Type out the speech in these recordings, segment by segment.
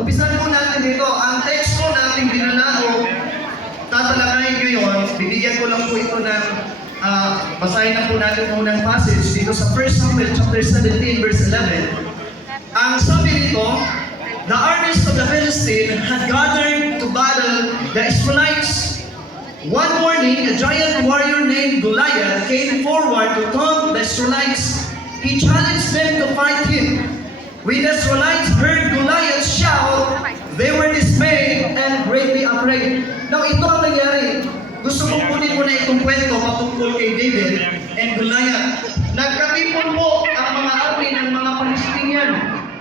umpisan po natin dito. Ang text po natin binanao, tatalakayin ngayon, bibigyan ko lang po ito ng, basahin na po natin unang passage dito sa 1 Samuel chapter 17 verse 11. Ang sabi nito, the armies of the Philistine had gathered to battle the Israelites. One morning, a giant warrior named Goliath came forward to taunt the Israelites. He challenged them to fight him. When the Israelites heard Goliath shout, they were dismayed and greatly afraid. Now, ito ang nangyari. Gusto kong kunin mo na itong kwento patungkol kay David and Goliath. Nagkatipon po ang mga army ng mga Palestinian.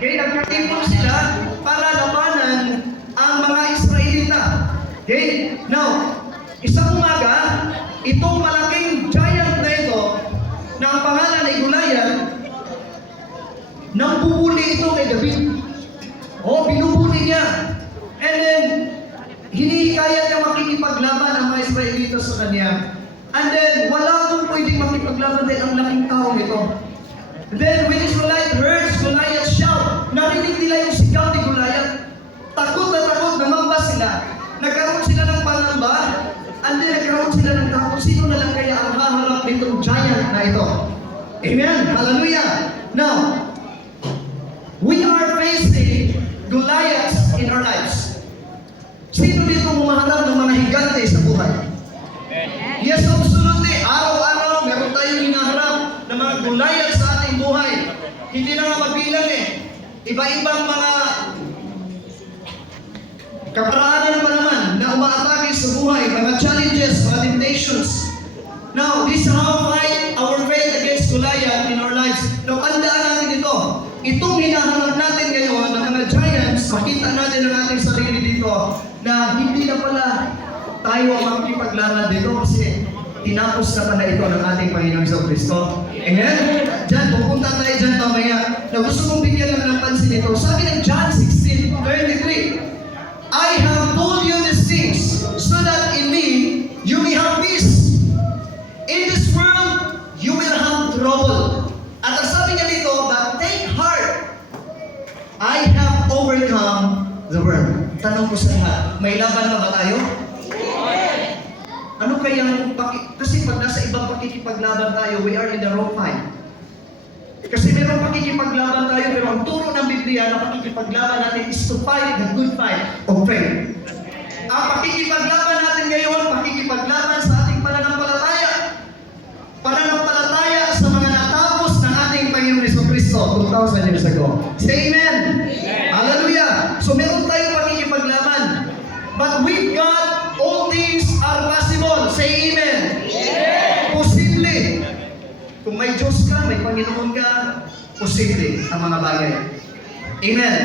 Okay, nagkatipon sila para labanan ang mga Israelita. Okay, now, isang umaga, itong malaking giant na ito, na ang pangalan ay Goliath, nang bubuli ito kay David. Binubuli niya. And then, hinihikayat niya makikipaglaban ang mga Israelita sa kanya. And then, wala kong pwedeng makipaglaban dahil ang laking tao nito. Then, when Israelite heard Goliath shout, narinig nila yung sigaw ni Goliath. Takot na takot, namamba sila. Nagkaroon sila ng pangamba, and then nagkaroon sila ng takot. Sino na lang kaya ang haharap nitong giant na ito? Amen? Hallelujah! Now, we are facing Goliaths in our lives. Sino dito humaharap ng mga higante sa buhay? Yes, absolutely. Araw-araw, meron tayong hinaharap ng mga Goliaths sa ating buhay. Hindi na nga mabilang Iba-ibang mga kaparaanan pa naman na umaatake sa buhay, mga challenges, mga temptations. Now, this is how we fight our faith against Goliath in our lives. Now, tandaan natin ito. Itong hinaharap natin ngayon ng mga giants, makita natin ang ating sarili dito na hindi na pala tayo ang makikipaglaban dito kasi tinapos na pala ito ng ating Panginoong Jesucristo. Amen? Diyan, pupunta tayo dyan mamaya. Na gusto kong bigyan lang ng pansin ito. Sabi ng John 16:33, I have told you these things so that in me you may have peace. In this world, you will have trouble. At ang sabi niya dito, but take heart, I have overcome the world. Tanong ko sa lahat, may laban na ba tayo? Ano kayang kasi pag nasa ibang pakikipaglaban tayo, we are in the wrong fight. Kasi meron pakikipaglaban tayo, pero ang turo ng Biblia na pakikipaglaban natin is to fight the good fight of faith. Ang pakikipaglaban natin ngayon, pakikipaglaban sa ating pananampalataya. Pananampalataya sa mga natapos ng ating Panginoong Jesucristo 2,000 years ago. Say amen! Amen. Hallelujah! So meron tayong pakikipaglaban. But with God, all things are possible. Say amen! Amen. Posible. Kung may Diyos ka, may Panginoon ka, posible ang mga bagay. Amen.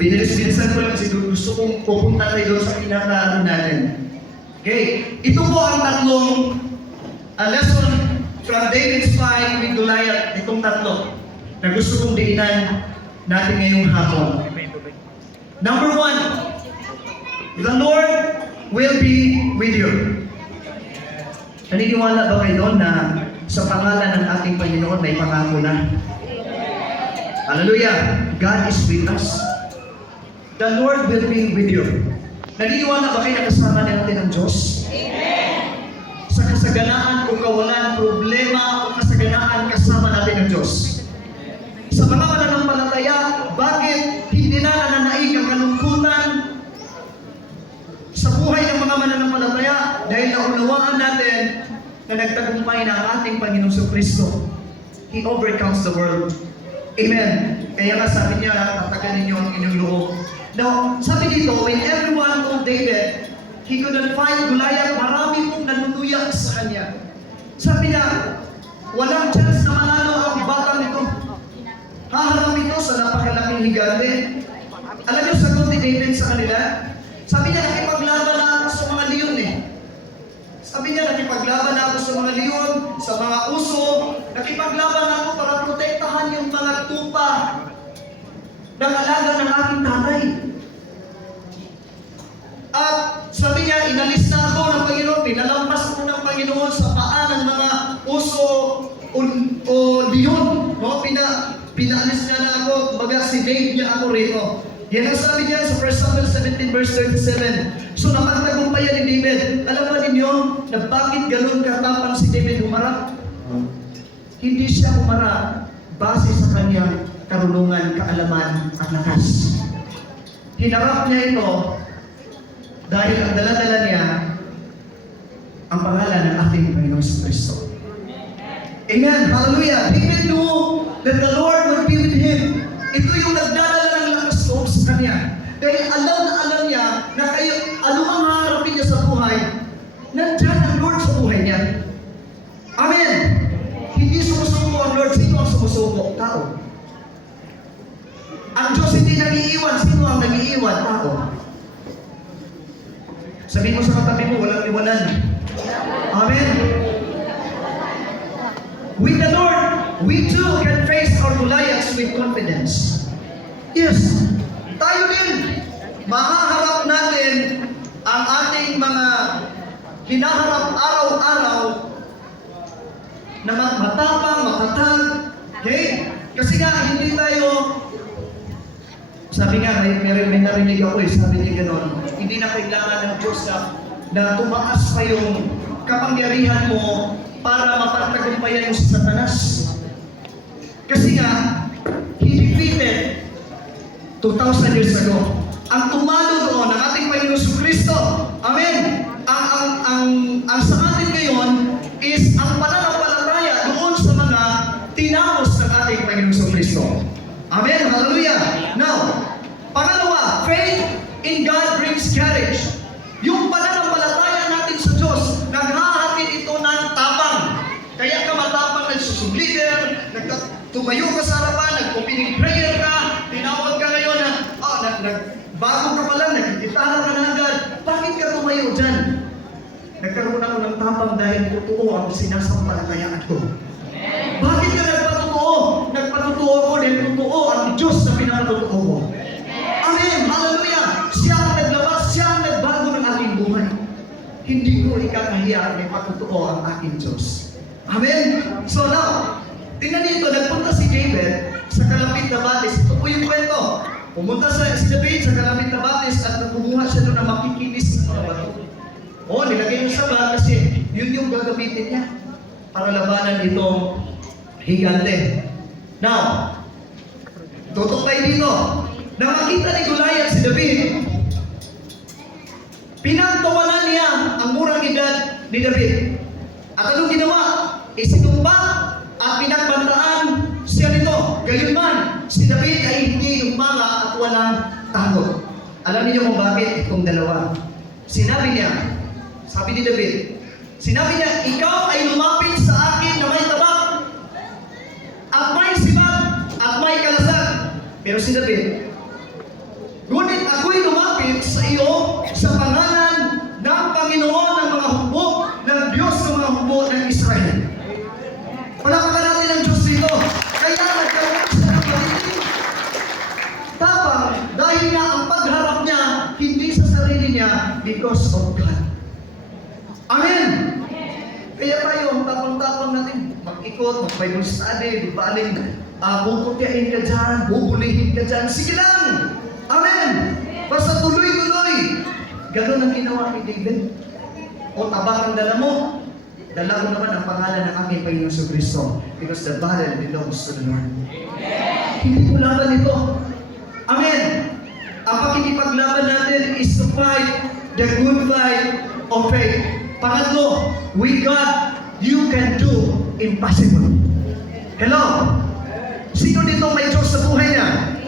Binilis-bilisan ko lang kasi gusto kong pupunta tayo doon sa pinaka natin. Okay. Ito po ang tatlong lesson from David's fight with Goliath. Itong tatlo na gusto kong diinan natin ngayong hapon. Number 1, the Lord will be with you. Naniniwala ba kayo doon na sa pangalan ng ating Panginoon may pangako na? Hallelujah! God is with us. The Lord will be with you. Naniniwala ba kayo na kasama natin ang Diyos? Amen! Sa kasaganaan o kawalan, problema o kasaganaan, kasama natin ang Diyos. Sa mga mananampalataya, bakit hindi na nananaig ang kalungkutan sa buhay ng mga mananampalataya? Dahil naunawaan natin na nagtagumpay na ang ating Panginoong Jesucristo. He overcomes the world. Amen. Kaya nga sabi niya, tatagan ninyo ang inyong loob. Now, sabi dito, when everyone told David, he couldn't fight Goliath, marami pong nanunuyak sa kanya. Sabi niya, walang chance na manalo ang batang ito. Haharap ito sa napakalaking higante. Alam niyo, sagot ni David sa kanila, sabi niya, nakipaglaban na ako sa mga leon Sabi niya, nakipaglaban na ako sa mga leon, sa mga uso, nakipaglaban na ako para protektahan yung mga tupa ng alaga ng aking tatay. At sabi niya, inalis na ako ng Panginoon, pinalampas ako ng Panginoon sa paa ng mga uso o leon. No? Pinaalis niya na ako, kumbaga si Dave niya ako rito. Yan ang sabi niya sa 1 Samuel 17 verse 37. So napagtagumpayan ni David. Alam ba ninyo na bakit ganun katapang si David humarap? Hindi siya humarap base sa kanyang karunungan, kaalaman at lakas. Hinarap niya ito dahil ang dala-dala niya ang pangalan ng ating Panginoon Kristo. Amen. Hallelujah. David knew that the Lord would be with him. Ito yung nagdadala ng lakas loob sa kanya. Dahil alam na alam niya na kayo, anumang haharapin niya sa buhay, nandiyan ang Lord sa buhay niya. Amen. Hindi sumusuko ang Lord. Sino ang sumusuko? Tao. Ang Diyos hindi nag-iiwan. Sino ang nag-iiwan? Tao. Sabihin mo sa katabi mo, walang iwanan. Amen. With the Lord, we too can face our Goliaths with confidence. Yes, tayo din. Mahaharap natin ang ating mga hinaharap araw-araw na matapang, matatag. Okay? Kasi nga, hindi tayo, sabi nga, may narinig ako sabi niya gano'n, hindi na kailangan ng Diyos na tumaas pa yung kapangyarihan mo para mapagtagumpayan mo si Satanas. Kasi nga, he defeated 2,000 years ago. Ang tumalo doon, ang ating Panginoon Kristo. Amen. Ang sa atin ngayon is ang pananampalataya doon sa mga tinapos ng ating Panginoon Kristo. Amen. Hallelujah. Now, pangalawa, faith in God brings courage. Yung pananampalataya natin sa Diyos, naghahatid ito ng tapang. Kaya ka matapang nagsusubleader, tumayo ka sa harapan, nag-opening prayer ka, tinawag ka ngayon na, bago ka pa lang, nagkikitara ka na agad. Bakit ka tumayo dyan? Nagkaroon ako ng tapang dahil totoo ang sinasampalatayaan ko. Bakit ka nagpatotoo? Nagpatotoo ko dahil totoo ang Diyos na pinapatotoo ko. Amen! Hallelujah! Siya ang naglabas, siya ang nagbago ng aking buhay. Hindi ko ikakahiya na ipatotoo ang aking Diyos. Amen? So now, tingnan dito, nagpunta si David sa kalapit na batis. Ito po yung kwento. Pumunta si David sa kalapit na batis at nagkumuha siya doon na makikinis sa mga bato. Nilagay mo sa bag kasi yun yung gagamitin niya para labanan itong higante. Now, tutok tayo dito. Nang makita ni Goliath si David, pinagtawanan niya ang murang edad ni David. At anong ginawa? Isinumpa at pinagbantaan siya nito. Gayunman, si David ay hindi umanga at walang takot. Alam niyo kung bakit itong dalawa? Sinabi niya, sabi ni David, sinabi niya, ikaw ay lumapit sa akin na may tabak at may sibag at may kalasag. Pero si David, ngunit ako'y lumapit sa iyo sa pangalan ng Panginoon ng mga hukbo, ng Diyos ng mga hukbo ng Israel. Palakpakan natin ang Diyos dito. Kaya nagkaroon siya ng pagiging tapang dahil nga ang pagharap niya hindi sa sarili niya because of God. Amen! Kaya tayo, ang tapang-tapang natin, mag-ikot, mag-Bible study, baling, bubutyain ka dyan, bubulihin ka dyan, sige lang! Amen! Basta tuloy-tuloy! Ganon ang ginawa ni David. O tabak ang dala mo, dala mo naman ang pangalan ng aking Panginoon Kristo because the battle belongs to the Lord. Hindi ko laban ito. Amen! Ang pakikipaglaban natin is to fight the good fight of faith. Pangatlo, with God, you can do impossible. Hello? Sino dito may Diyos sa buhay niya?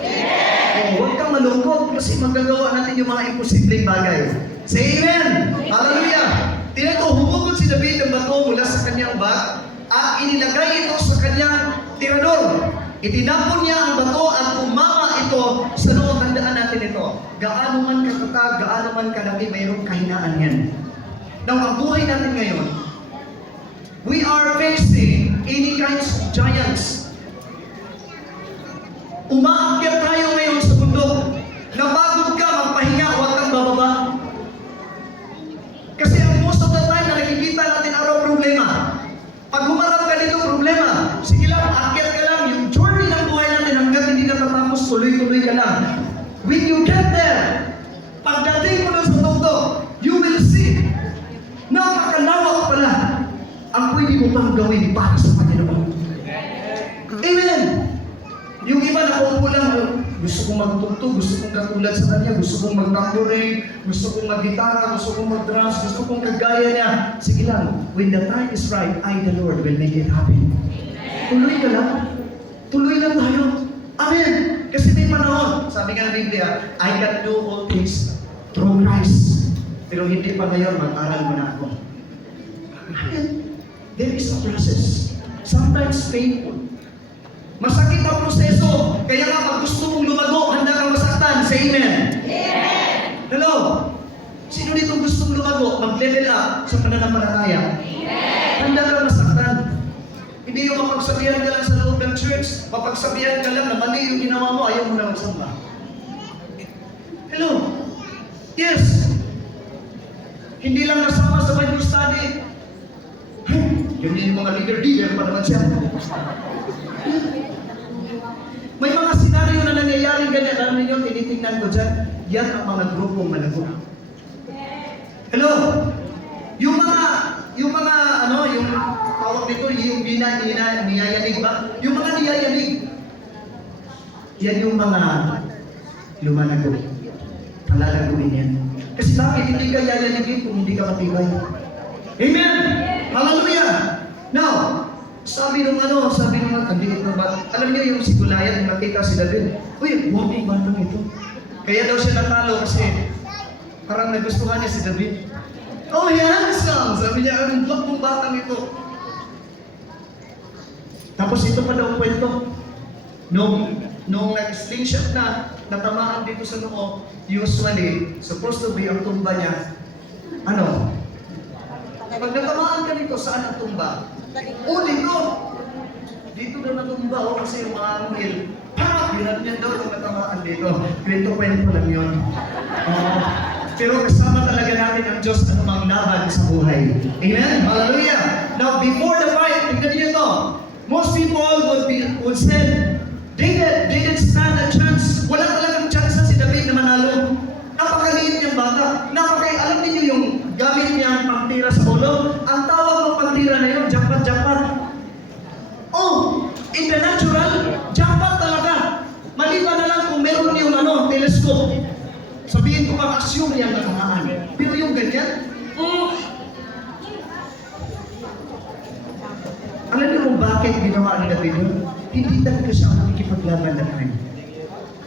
Huwag kang malungkot kasi magagawa natin yung mga imposibleng bagay. Say amen! Hallelujah! Tingnan ko, humugot si David ng bato mula sa kanyang bag at inilagay ito sa kanyang tirador. Itinapon niya ang bato at umama ito sa loob. Tandaan natin ito. Gaano man katatag, gaano man kalaki, mayroong kahinaan yan. Now, ang buhay natin ngayon, we are facing any kinds of giants. Umaakyat tayo ngayon sa bundok. Napagod ka, magpahinga, huwag kang bababa. Kasi ang most of the time na nakikita natin araw problema. Pag humarap ka dito, problema. Sige lang, akyat ka lang. Yung journey ng buhay natin hanggang hindi natatapos, tuloy-tuloy ka lang. When you ko pang gawin para sa Panginoon. Amen! Yung iba nakaupo lang, gusto kong magtugtog, gusto kong katulad sa kanya, gusto kong mag-tambourine, gusto kong mag-gitara, gusto kong mag-drums, gusto kong kagaya niya. Sige lang, when the time is right, I, the Lord, will make it happen. Tuloy ka lang. Tuloy lang tayo. Amen! Kasi may panahon. Sabi nga ng Biblia, I can do all things through Christ. Pero hindi pa ngayon, mag-aral mo na ako. Amen. There is a process. Sometimes painful. Masakit ang proseso. Kaya nga pag gusto mong lumago, handa kang masaktan. Say amen. Amen. Hello? Sino dito gustong lumago? Mag-level up sa pananampalataya. Amen. Handa kang masaktan. Hindi yung mapagsabihan ka lang sa loob ng church, mapagsabihan ka lang na mali yung ginawa mo, ayaw mo na magsamba. Hello? Yes. Hindi lang nasama sa Bible study. Ganyan yung mga leader pa naman siya. May mga senaryo na nangyayari ganyan. Alam niyo, tinitingnan ko dyan, yan ang mga grupong malago. Hello? Yung tawag nito, yung niyayanig ba? Yung mga niyayanig. Yan yung mga lumanago. Palalaguin yan. Kasi bakit hindi ka yayanigin kung hindi ka matibay? Amen! Hallelujah! Now, sabi nung kandidat ng bata, alam niyo yung si Goliath, nakita si David, uy, huwag yung batang ito. Kaya daw siya natalo kasi parang nagustuhan niya si David. Oh, handsome! Sabi niya, ang huwag mong batang ito. Tapos ito pa daw ang kwento. Nung nag-slingshot na, natamaan dito sa noo, usually, supposed to be ang tumba niya, pag natamaan ka dito, saan ang tumba? Dito! Dito na natumba, kasi yung mga anghel, binan niya daw kung natamaan dito. Kwento-kwento lang yun. Pero kasama talaga natin ang Diyos anumang laban sa buhay. Amen? Hallelujah! Now, before the fight, tignan niyo ito. Most people would say, David didn't stand a chance. Wala talagang chance si David na manalo. Napakaliit niyang bata. Alam niyo yung gamit niyang pangtira sa ulo? Ang tawag ng pangtira na yun, jackpot. In the natural, jackpot talaga. Maliban na lang kung meron yung telescope. Sabihin ko assume yan nakaraan. Pero yung ganyan, alam niyo kung bakit ginawa ni David yun? Hindi talaga siya nakikipaglaban na tayo.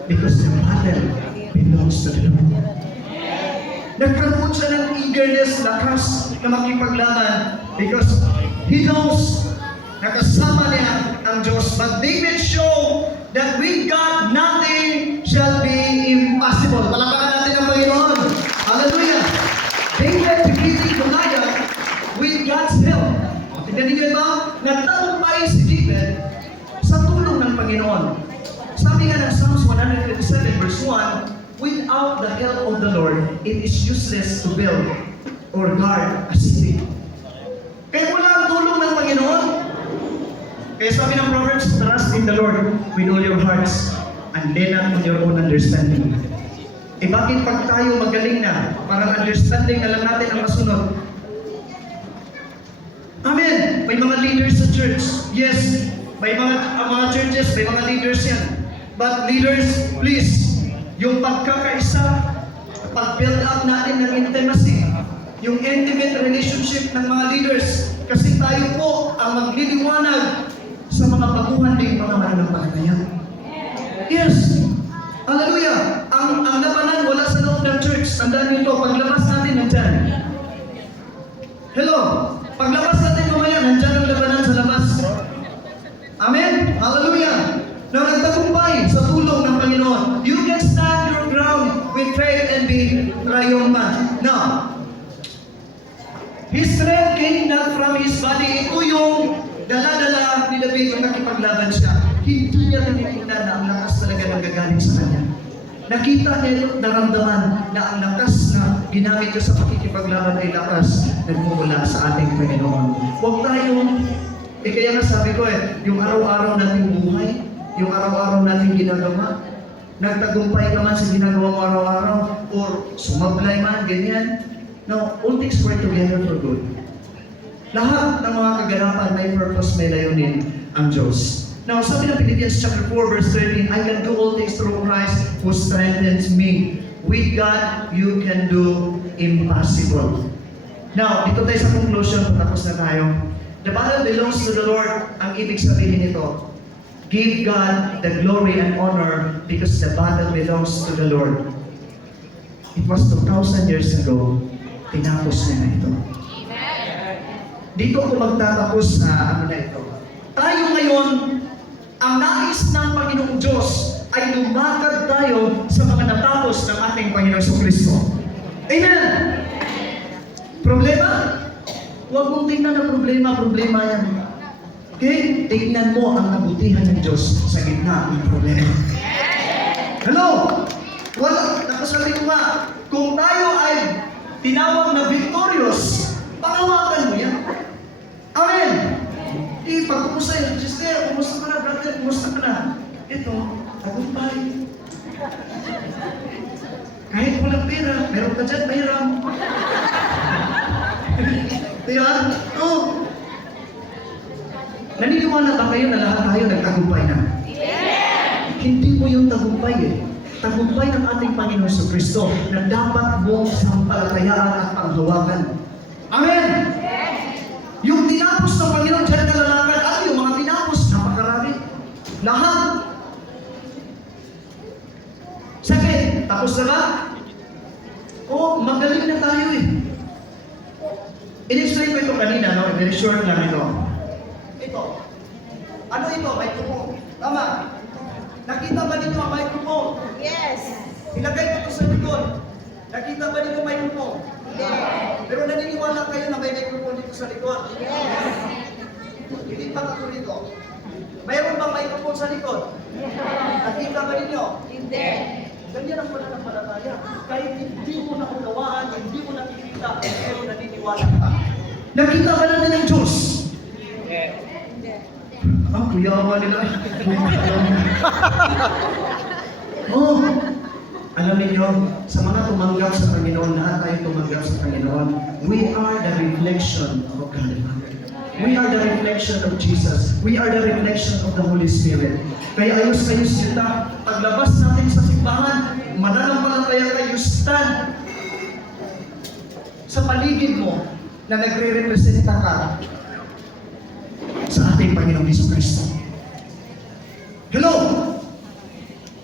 Because the battle belongs to the Lord. Nagkaroon siya ng eagerness, lakas na makipaglaban because he knows na kasama niya ang Diyos. But David showed that with God, nothing shall be impossible. Palakpakan natin ang Panginoon. Hallelujah! David defeated Goliath with God's help. Tignan niyo ba? Nagtagumpay si David sa tulong ng Panginoon. Sabi nga ng Psalms 127 verse 1, without the help of the Lord, it is useless to build or guard a city. Kaya wala ang tulong ng Panginoon. Kaya sabi ng Proverbs, trust in the Lord with all your hearts and lean not on your own understanding. Bakit pag tayo magaling na, parang understanding na lang natin ang masunod? Amen! May mga leaders sa church. Yes, may mga churches, may mga leaders yan. But leaders, please, yung pagkakaisa, pag-build up natin ng intimacy, yung intimate relationship ng mga leaders, kasi tayo po ang magliliwanag sa mga baguhan din mga mananampalataya. Yes! Hallelujah! Ang labanan wala sa loob ng church. Tandaan nyo ito, paglabas natin nandyan. Hello! Paglabas natin mamaya, nandyan ang labanan sa labas. Amen? Hallelujah! Na nagtagumpay sa tulong ng Panginoon. You can stand your ground with faith and be triumphant. Now, his strength came not from his body. Ito yung dala-dala ni David yung nakipaglaban siya. Hindi niya tinitingnan na ang lakas talaga nagagaling sa kanya. Nakita niya yung naramdaman na ang lakas na ginamit niya sa pakikipaglaban ay lakas nagmumula sa ating Panginoon. Huwag tayong, kaya nga sabi ko yung araw-araw nating buhay, yung araw-araw nating ginagawa, nagtagumpay ka man sa ginagawa mo araw-araw, or sumablay man, ganyan. No, all things work together for good. Lahat ng mga kaganapan may purpose, may layunin ang Diyos. Now, sabi ng Philippians chapter 4, verse 13, I can do all things through Christ who strengthens me. With God, you can do impossible. Now, dito tayo sa conclusion, patapos na tayo. The battle belongs to the Lord. Ang ibig sabihin nito, give God the glory and honor because the battle belongs to the Lord. It was 2,000 years ago, tinapos niya na ito. Dito ako magtatapos sa ano na ito. Tayo ngayon, ang nais ng Panginoong Diyos ay lumakad tayo sa mga natapos ng ating Panginoong Kristo. Amen! Problema? Huwag mong tingnan na problema yan. Okay? Tingnan mo ang kabutihan ng Diyos sa gitna ng problema. Hello? Wala, nakasabi ko nga, kung tayo ay tinawag na victorious, pangawakan mo yan. Amen! Pag kumusta yun, sister, kumusta ka na, brother, kumusta ka na? Ito, tagumpay. Kahit walang pera, meron ka dyan, mayroon. Diba? Oo. Naniniwala ba kayo na lahat tayo nagtagumpay na? Yeah! Hindi mo yung tagumpay eh. Tagumpay ng ating Panginoon sa Kristo na dapat mong sampalatayaan at panghawakan. Amen! Yung tinapos ng Panginoon dyan na lalakad at yung mga tinapos, napakarami. Lahat. Sige, tapos na ba? Oo, magaling na tayo eh. In-explain ko ito kanina, no? Very short lang ito. Ito. Ano ito? Microphone. Tama. Nakita ba ninyo ang microphone? Yes. Ilagay ko ito sa likod. Nakita ba ninyo ang microphone? Yes. Pero naniniwala kayo na may microphone dito sa likod? Yes. Hindi pa ako rito. Mayroon bang microphone sa likod? Yes. Nakita ba ninyo? Hindi. Ganyan ang pananampalataya. Kahit hindi mo naunawaan, hindi mo nakikita, pero naniniwala ka. Nakita ba natin ang Diyos? Ah, kuyawa nila. Oh, alam niyo, sa mga tumanggap sa Panginoon, lahat tayo tumanggap sa Panginoon. We are the reflection of God the Father. We are the reflection of Jesus. We are the reflection of the Holy Spirit. Kaya ayos-ayos sila. Paglabas natin sa simbahan, mananampalataya kayo, stand sa paligid mo na nagre-representa ka sa ating Panginoong Jesucristo. Hello!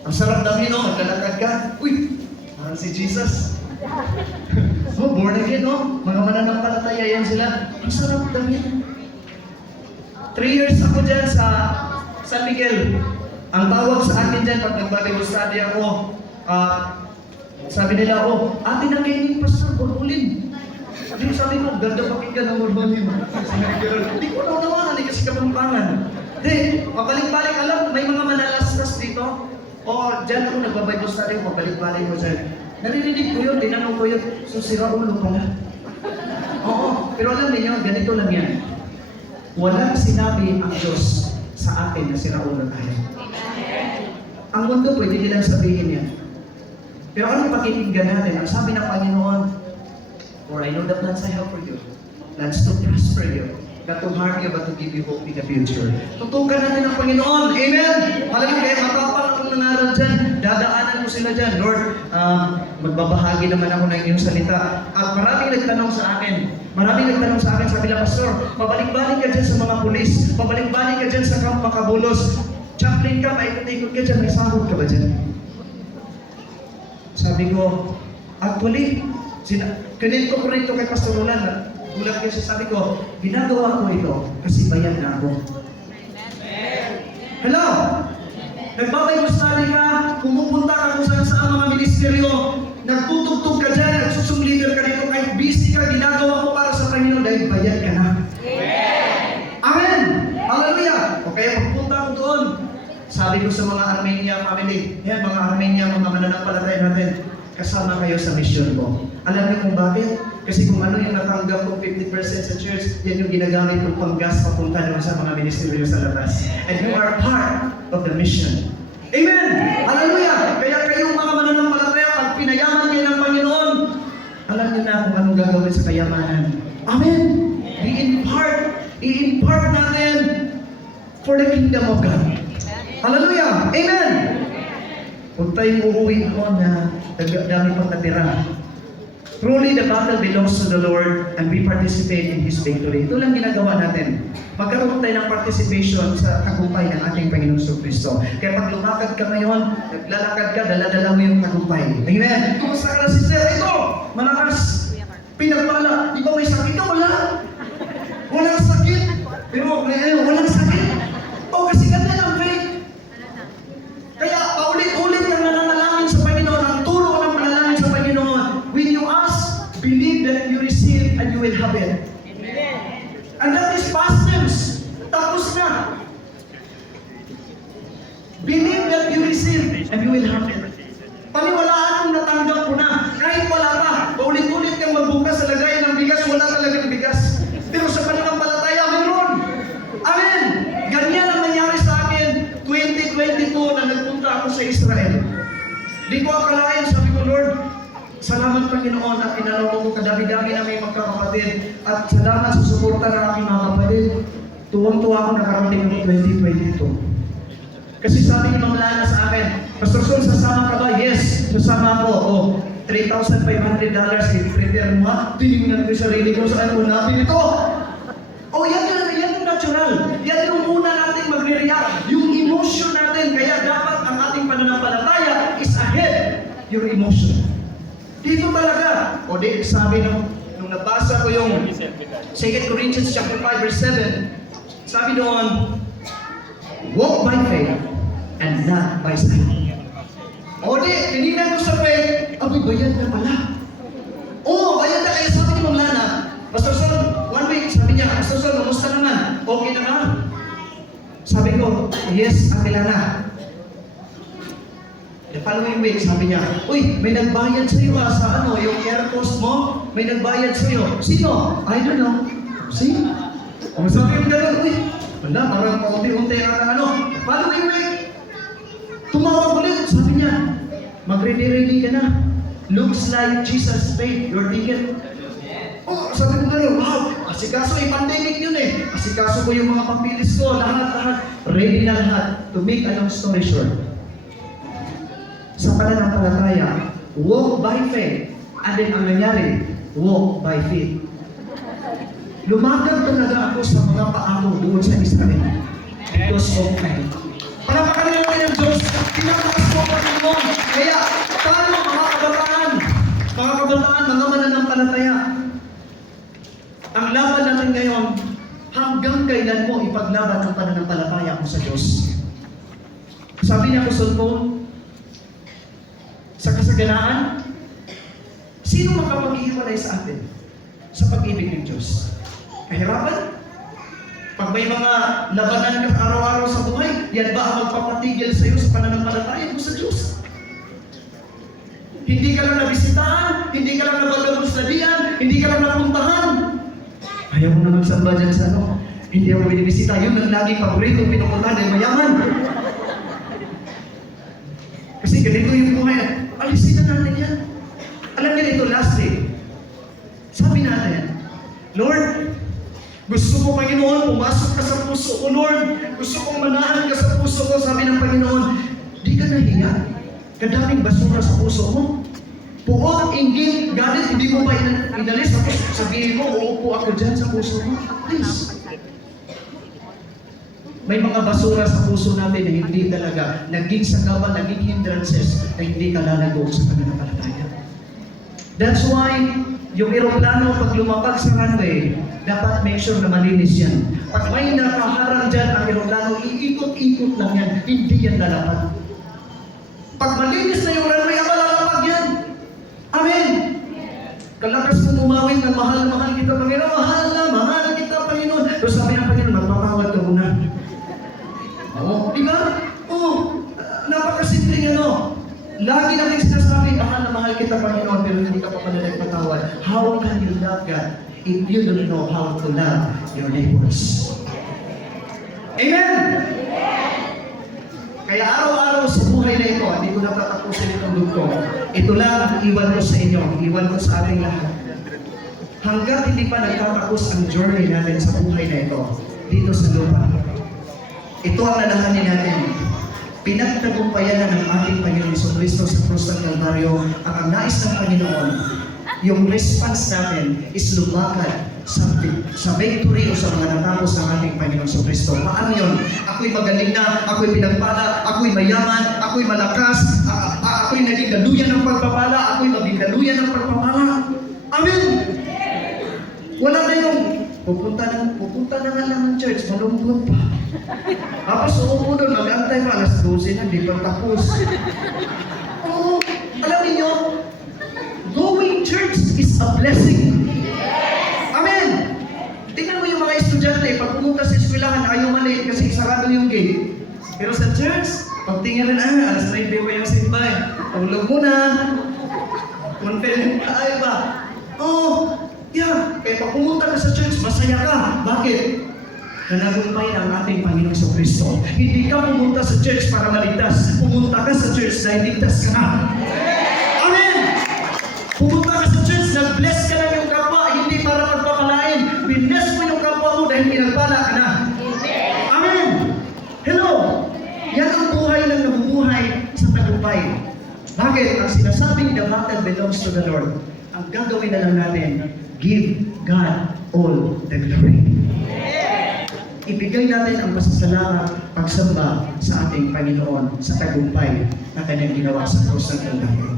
Ang sarap namin, no? Maglalakad ka. Uy! Parang si Jesus. Oh, born again, no? Mga mananampalataya yan sila. Ang sarap namin. 3 years ako dyan sa San Miguel. Ang tawag sa akin dyan, pag nag-Bible study ako, sabi nila, oh, atin ang kainin, Pastor, bulbulin. Sabi ko, ganda pakinggan ng bulbulin. Hindi ko naunawaan, kasi kapampangan. Then, pabalik-balik, alam, may mga manalastas dito. O, dyan ako nag-Bible study, pabalik-balik ko dyan. Narinig ko yun, tinanong ko yun, so sira ulo ko na. Oo, pero alam niyo, ganito lang yan. Walang sinabi ang Diyos sa atin na sira ulo tayo. Ang mundo pwede nilang sabihin yan. Pero ano pakikinggan natin? Ang sabi ng Panginoon, for I know the plans I have for you, plans to prosper you, not to harm you, but to give you hope in the future. Tutukan natin ang Panginoon. Amen! Hallelujah! Kaya matapang akong nangaral dyan. Dadaanan mo sila dyan. Lord, magbabahagi naman ako ng iyong salita. At maraming nagtanong sa akin. Sabi lang, Pastor, pabalik-balik ka dyan sa mga pulis. Pabalik-balik ka dyan sa Camp Macabulos. Chaplain ka, paikot-ikot ka dyan. May sahod ka ba dyan? Sabi ko, actually, kanil ko rin ito kay Pastor Roland. Gulat kasi sabi ko, ginagawa ko ito kasi bayan na ako. Hello? Nagbabayos study ka, pumupunta ka kung saan sa mga ministeryo, nagtutugtog ka dyan, nagsusung leader ka dito, kahit busy ka, ginagawa mo para sa Panginoon dahil bayan ka na. Amen! Hallelujah! O kaya pagpunta ko doon, sabi ko sa mga Armenia family, yan mga Armenia, mga mananampalataya natin, kasama kayo sa mission ko. Alam niyo kung bakit? Kasi kung ano yung natanggap kong 50% sa church, yan yung ginagamit kong panggas papunta naman sa mga ministeryo sa labas. And you are part of the mission. Amen! Hallelujah! Kaya kayong mga mananampalataya, pag pinayaman kayo ng Panginoon, alam niyo na kung anong gagawin sa kayamanan. Amen! Be in part I-impart natin for the kingdom of God. Hallelujah! Amen! Huwag tayong uuwi mo na dami pang natira. Truly, the battle belongs to the Lord and we participate in His victory. Ito lang ginagawa natin. Magkaroon tayo ng participation sa tagumpay ng ating Panginoong Kristo. Kaya pag lumakad ka ngayon, naglalakad ka, dala-dala mo yung tagumpay. Amen? Kumusta ka na, sister? Ito! Malakas! Pinagpala! Di ba may sakit ka? Wala! Walang sakit! Pero walang sakit! O, kasi ganda ng faith. Kaya paulit-ulit ang nananalangin sa Panginoon, ang turo ng panalangin sa Panginoon. When you ask, believe that you receive and you will have it. Amen. And that is past tense. Tapos na. Believe that you receive and you will have it. Paniwalaan kung natanggap ko na. Kahit wala pa, paulit-ulit kang magbukas sa lagayan ng bigas, wala talagang bigas. Pero sa pananampalataya, meron. Amen. Ganyan ang nangyari sa akin 2022 na nagpunta ako sa Israel. Di ko akalain, sabi ko, Lord, salamat Panginoon at pinaloko ko kadami-dami na may magkakapatid at salamat sa suporta ng aking mga kapatid. Tuwang-tuwa ako nakarating ng 2022. Kasi sabi ni Mang Lana sa akin, Pastor Sol, sasama ka ba? Yes, sasama ako. O, $3,500 i-prepare mo ha? Tinignan ko yung sarili ko, saan mo natin ito? O, yan yung natural. Yan yung una natin magre-react. Yung emotion natin. Kaya dapat ang ating pananampalataya is ahead your emotion. Dito talaga. O di, sabi nung nabasa ko yung 2 Corinthians chapter 5 verse 7, sabi doon, walk by faith and not by sight. O di, tinignan ko sa faith, abay, bayad na pala. O, bayad na. Kaya sabi ni Mang Lana, Pastor Sol, 1 week, sabi niya, Pastor Sol, kamusta naman? Okay na ba? Sabi ko, yes, okay na. The following week, sabi niya, uy, may nagbayad sa iyo sa ano, yung air cost mo, may nagbayad sa iyo. Sino? I don't know. Sino? O sabi yung gano'n, uy, wala, parang paunti-unti ka na ano. The following week, tumawag ulit, sabi niya, mag-ready-ready ka na. Looks like Jesus paid your ticket. Oh, sabi ko gano'n, wow, asikaso pandemic yun eh. Asikaso ko yung mga pampilis ko, lahat. Ready na lahat. To make a long story short, sa pananampalataya, walk by faith. And then ang nangyari, walk by faith. Lumagang talaga ako sa mga paako doon sa Israel. Because of faith. Palapakan natin ang Diyos, pinakakas mo pa Panginoon. Kaya, paano mga kabataan, mga mananampalataya, ang laban natin ngayon, hanggang kailan mo ipaglaban ang pananampalataya mo sa Diyos? Sabi niya ko sa phone, sa kasaganaan, sino makapag-ihiwalay sa atin sa pag-ibig ng Diyos? Kahirapan? Pag may mga labanan ka araw-araw sa buhay, yan ba ang magpapatigil sa iyo sa pananampalataya mo sa Diyos? Hindi ka lang nabisitahan, hindi ka lang nabagabustadian, hindi ka lang napuntahan. Ayaw mo na magsamba dyan sa ano. Hindi ako binibisita. Yun ang laging paborito, pinupuntahan dahil mayaman. Kasi ganito yung buhay. Alisin na natin yan. Alam niyo ito, last day. Sabi natin, Lord, gusto ko, Panginoon, pumasok ka sa puso ko, Lord. Gusto kong manahan ka sa puso ko. Sabi ng Panginoon, di ka nahiya. Kadaming basura sa puso mo. Puot, inggit, galit, hindi mo ba inalis? Tapos sabihin mo, uupo ako dyan sa puso mo. Please. May mga basura sa puso natin na hindi talaga naging sagawa, naging hindrances na hindi ka lalago sa pananampalataya. That's why yung eroplano pag lumapag sa runway, dapat make sure na malinis yan. Pag may nakaharang dyan ang eroplano, iikot-ikot lang yan, hindi yan lalapag. Pag malinis na yung runway, lalapag yan. Amen! Kalakas mo umawin ng mahal kita, Panginoon. Mahal kita, Panginoon. Pero sabi ng Panginoon, magpapawad ka muna. Oo, di ba? Oo, napakasimpleng ano. Lagi natin sinasabi, mahal kita, Panginoon, pero hindi ka pa pala nagpatawad. How can you love God if you don't know how to love your neighbors? Amen! Kaya araw-araw sa buhay na ito, hindi ko natatapusin itong dugtong. Ito lang ang iwan ko sa inyo, iwan ko sa ating lahat. hanggat hindi pa nagtatapos ang journey natin sa buhay na ito, dito sa lupa. Ito ang lalahanin natin. Pinagtagumpayan na ng ating Panginoon Jesucristo sa krus ng Kalbaryo. Ang nais ng Panginoon, yung response natin is lumakad sa victory o sa mga natapos ng ating Panginoon Jesucristo. Paano yun? Ako'y magaling na, ako'y pinagpala, ako'y mayaman, ako'y malakas, ako'y naging daluyan ng pagpapala, ako'y maging daluyan ng pagpapala. Amen! Wala na yung pupunta na nga lang ng church, malungkot pa. Tapos uupo doon, mag-antay pa, alas 12 na, di pa tapos. Oo, alam niyo, going church is a blessing. Amen! Tingnan mo yung mga estudyante, pag pumunta sa eskwelahan, ayaw mali kasi sarado yung gate. Pero sa church, pag tingnan na, alas 9 pa yung simbay. Tulog muna. Confident ka, ay ba? Oh, yeah. Kaya pag pumunta ka sa church, masaya ka. Bakit? Nanagumpay ang ating Panginoong Jesucristo. Hindi ka pumunta sa church para maligtas. Pumunta ka sa church dahil ligtas ka na. Amen! Pumunta ka sa church, nag-bless ka lang yung kapwa, hindi para magpapalain. Biness mo yung kapwa mo dahil pinagpala ka na. Amen! Hello! Yan ang buhay ng nabubuhay sa tagumpay. Bakit? Ang sinasabing the battle belongs to the Lord. Ang gagawin na lang natin, give God all the glory. Ibigay natin ang pasasalamat, pagsamba sa ating Panginoon sa tagumpay na kanyang ginawa sa krus ng Kalbaryo.